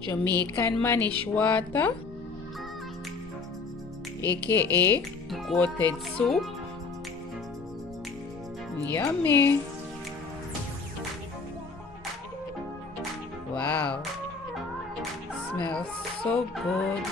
Jamaican Manish water, aka goated soup. Yummy! Wow, smells so good.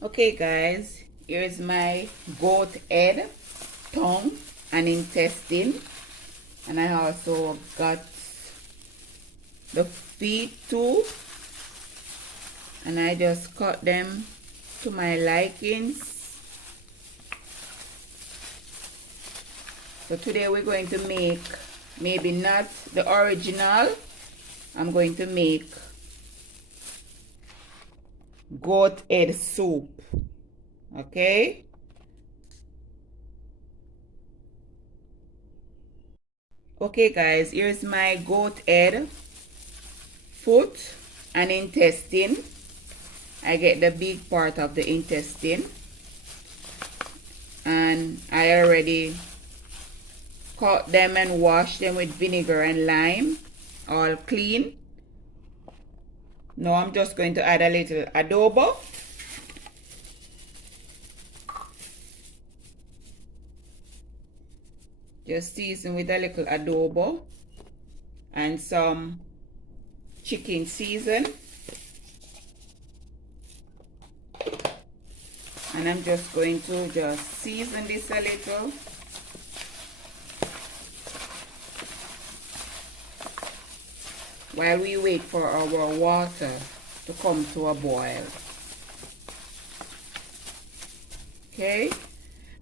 Okay guys, here's my goat head, tongue and intestine, and I also got the feet too, and I just cut them to my likings. So today we're going to make, maybe not the original, I'm going to make goat head soup. Okay, okay guys, here's my goat head, foot and intestine. I get the big part of the intestine, and I already cut them and wash them with vinegar and lime, all clean. Now I'm just going to add a little adobo. Just season with a little adobo and some chicken season. And I'm just going to just season this a little. While we wait for our water to come to a boil. Okay,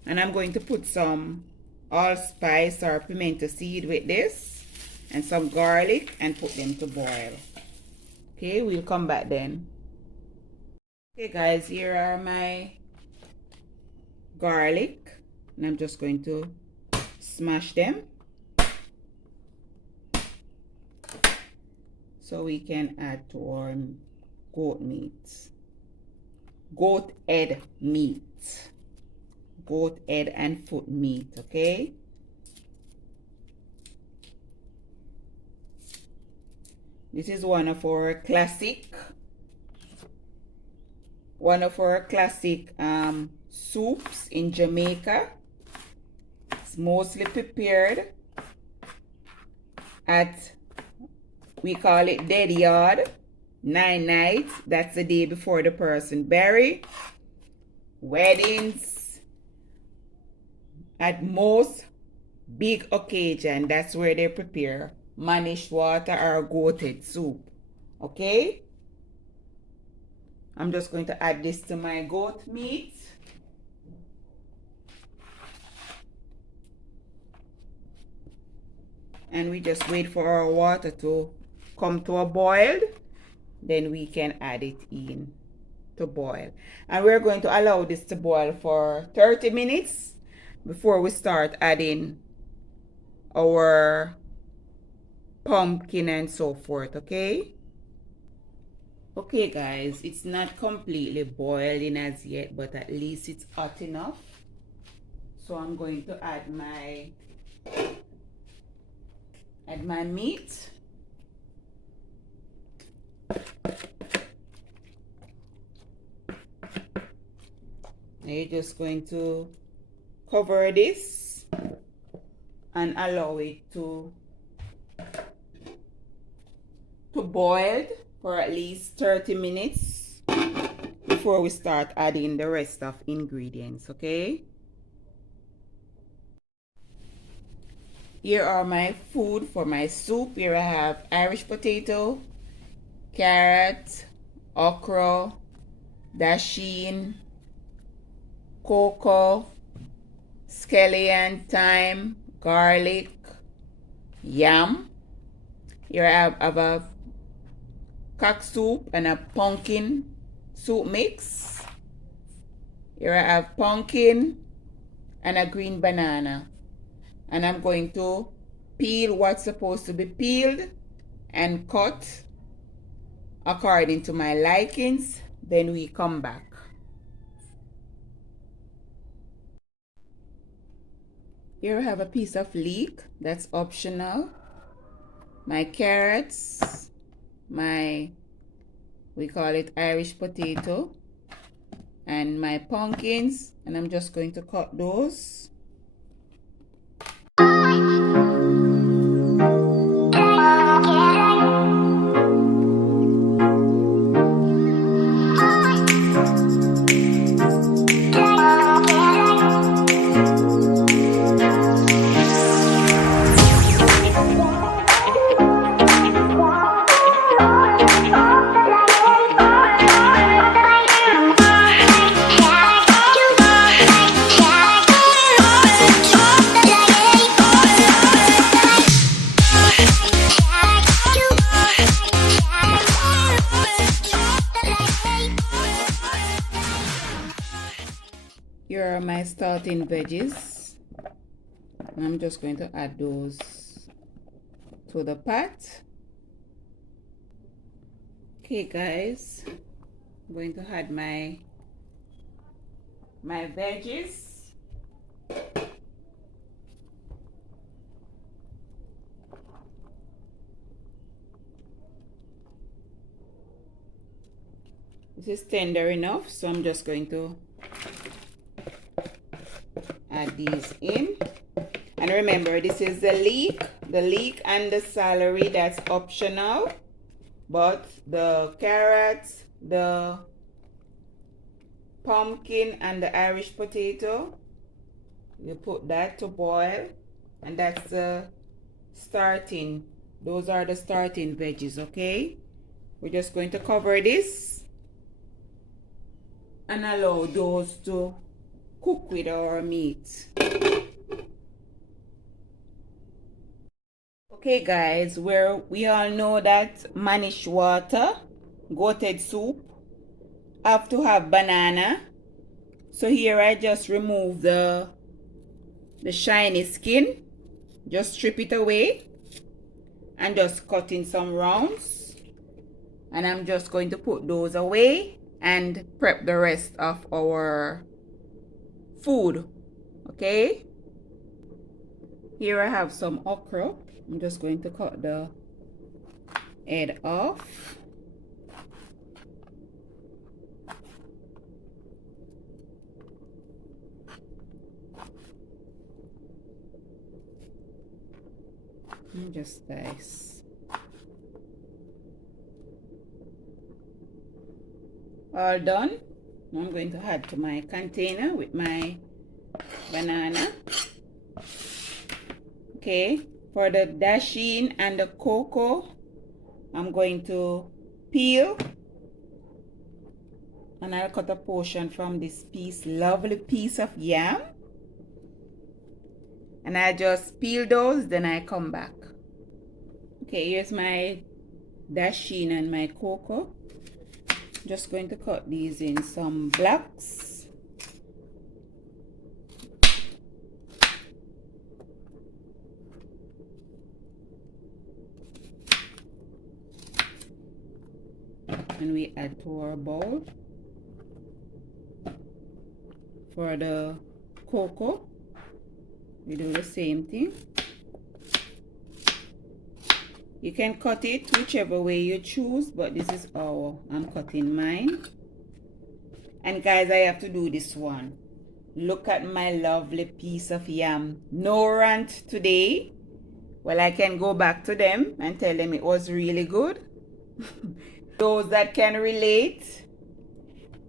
and I'm going to put some allspice or pimento seed with this and some garlic and put them to boil. Okay, we'll come back then. Okay guys, here are my garlic, and I'm just going to smash them so we can add to our goat meat, goat head meat, goat head and foot meat. Okay, this is one of our classic soups in Jamaica. It's mostly prepared at, we call it dead yard, 9 nights. That's the day before the person buried. Weddings, at most big occasion, that's where they prepare Manish water or goated soup. Okay, I'm just going to add this to my goat meat. And we just wait for our water to come to a boil, then we can add it in to boil. And we're going to allow this to boil for 30 minutes before we start adding our pumpkin and so forth. Okay, okay guys, it's not completely boiling as yet, but at least it's hot enough. So I'm going to add my meat. Now you're just going to cover this and allow it to boil for at least 30 minutes before we start adding the rest of ingredients. Okay, here are my food for my soup. Here I have Irish potato, carrot, okra, dasheen, coco, scallion, thyme, garlic, yam. Here I have a cock soup and a pumpkin soup mix. Here I have pumpkin and a green banana. And I'm going to peel what's supposed to be peeled and cut according to my likings. Then we come back. Here I have a piece of leek that's optional. My carrots, we call it Irish potato, and my pumpkins, and I'm just going to cut those. Here are my starting veggies. I'm just going to add those to the pot. Okay guys, I'm going to add my veggies. This is tender enough, so I'm just going to add these in. And remember, this is the leek and the celery, that's optional. But the carrots, the pumpkin, and the Irish potato, you put that to boil, and that's the starting. Those are the starting veggies, okay? We're just going to cover this and allow those to cook with our meat. Okay guys, we all know that Manish water, goated soup, have to have banana. So here I just remove the shiny skin, just strip it away and just cut in some rounds. And I'm just going to put those away and prep the rest of our food. Okay, here I have some okra. I'm just going to cut the head off. And just this. All done. Now I'm going to add to my container with my banana. Okay, for the Dasheen and the Coco, I'm going to peel, and I'll cut a portion from this lovely piece of yam, and I just peel those, then I come back. Okay, here's my Dasheen and my Coco. Just going to cut these in some blocks. And we add to our bowl. For the Coco, we do the same thing. You can cut it whichever way you choose, but this is how I'm cutting mine. And guys, I have to do this one. Look at my lovely piece of yam. No rant today. Well, I can go back to them and tell them it was really good. Those that can relate,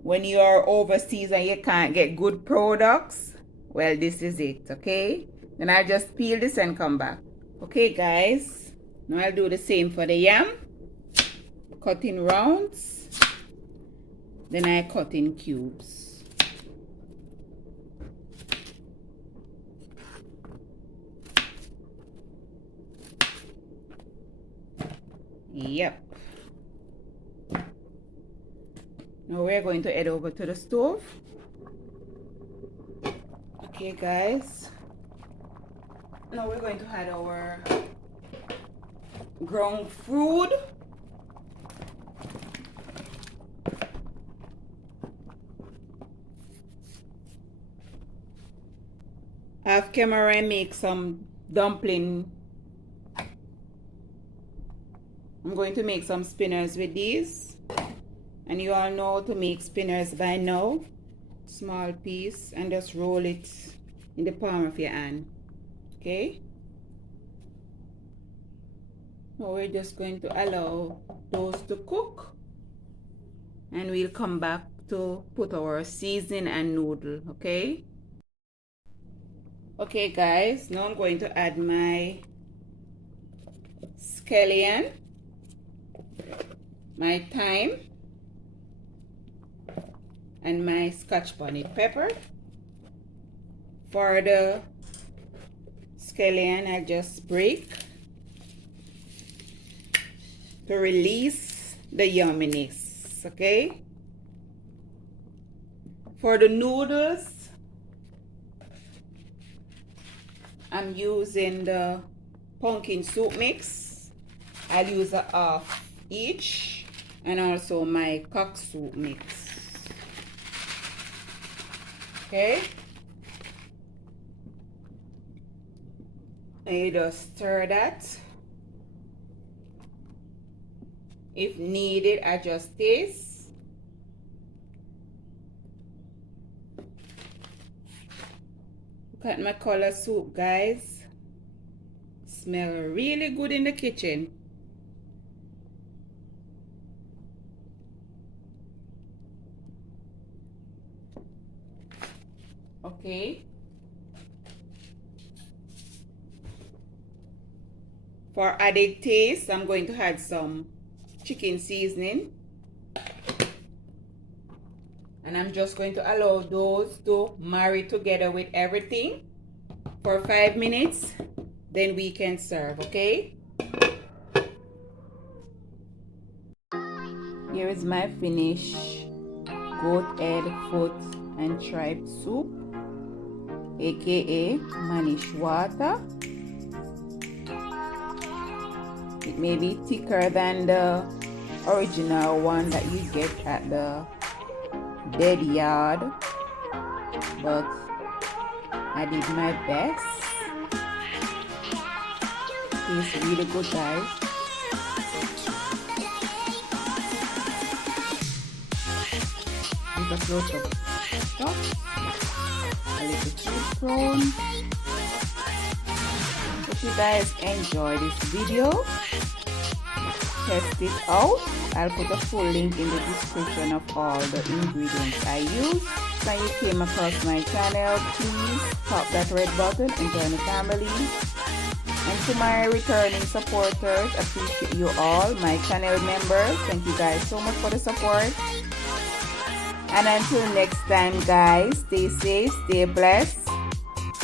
when you are overseas and you can't get good products, well, this is it, okay? Then I just peel this and come back. Okay guys, now I'll do the same for the yam. Cut in rounds, then I cut in cubes. Yep. Now we're going to head over to the stove. Okay guys, now we're going to add our ground fruit. I have camera make some dumpling. I'm going to make some spinners with these, and you all know how to make spinners by now. Small piece, and just roll it in the palm of your hand. Okay, now we're just going to allow those to cook, and we'll come back to put our seasoning and noodle. Okay guys, now I'm going to add my scallion, my thyme, and my Scotch bonnet pepper. For the scallion, I just break to release the yumminess. Okay, for the noodles, I'm using the pumpkin soup mix. I'll use a half each, and also my cock soup mix. Okay, and you just stir that. If needed, adjust taste. Look at my color soup, guys. Smell really good in the kitchen. Okay, for added taste, I'm going to add some chicken seasoning, and I'm just going to allow those to marry together with everything for 5 minutes, then we can serve. Okay, here is my finished goat head, foot, and tripe soup, aka Manish Wata. It may be thicker than the original one that you get at the dead yard, but I did my best. Tastes really good, guys. With a lot of stuff, a little cheese prawn. If you guys enjoy this video, test it out. I'll put a full link in the description of all the ingredients I use. When you came across my channel, please tap that red button and join the family. And to my returning supporters, appreciate you all. My channel members, thank you guys so much for the support. And until next time, guys, stay safe, stay blessed.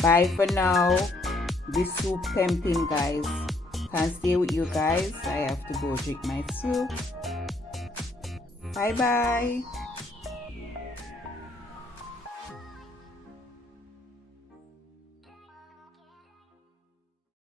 Bye for now. This soup tempting, guys. Can't stay with you guys. I have to go drink my soup. Bye bye.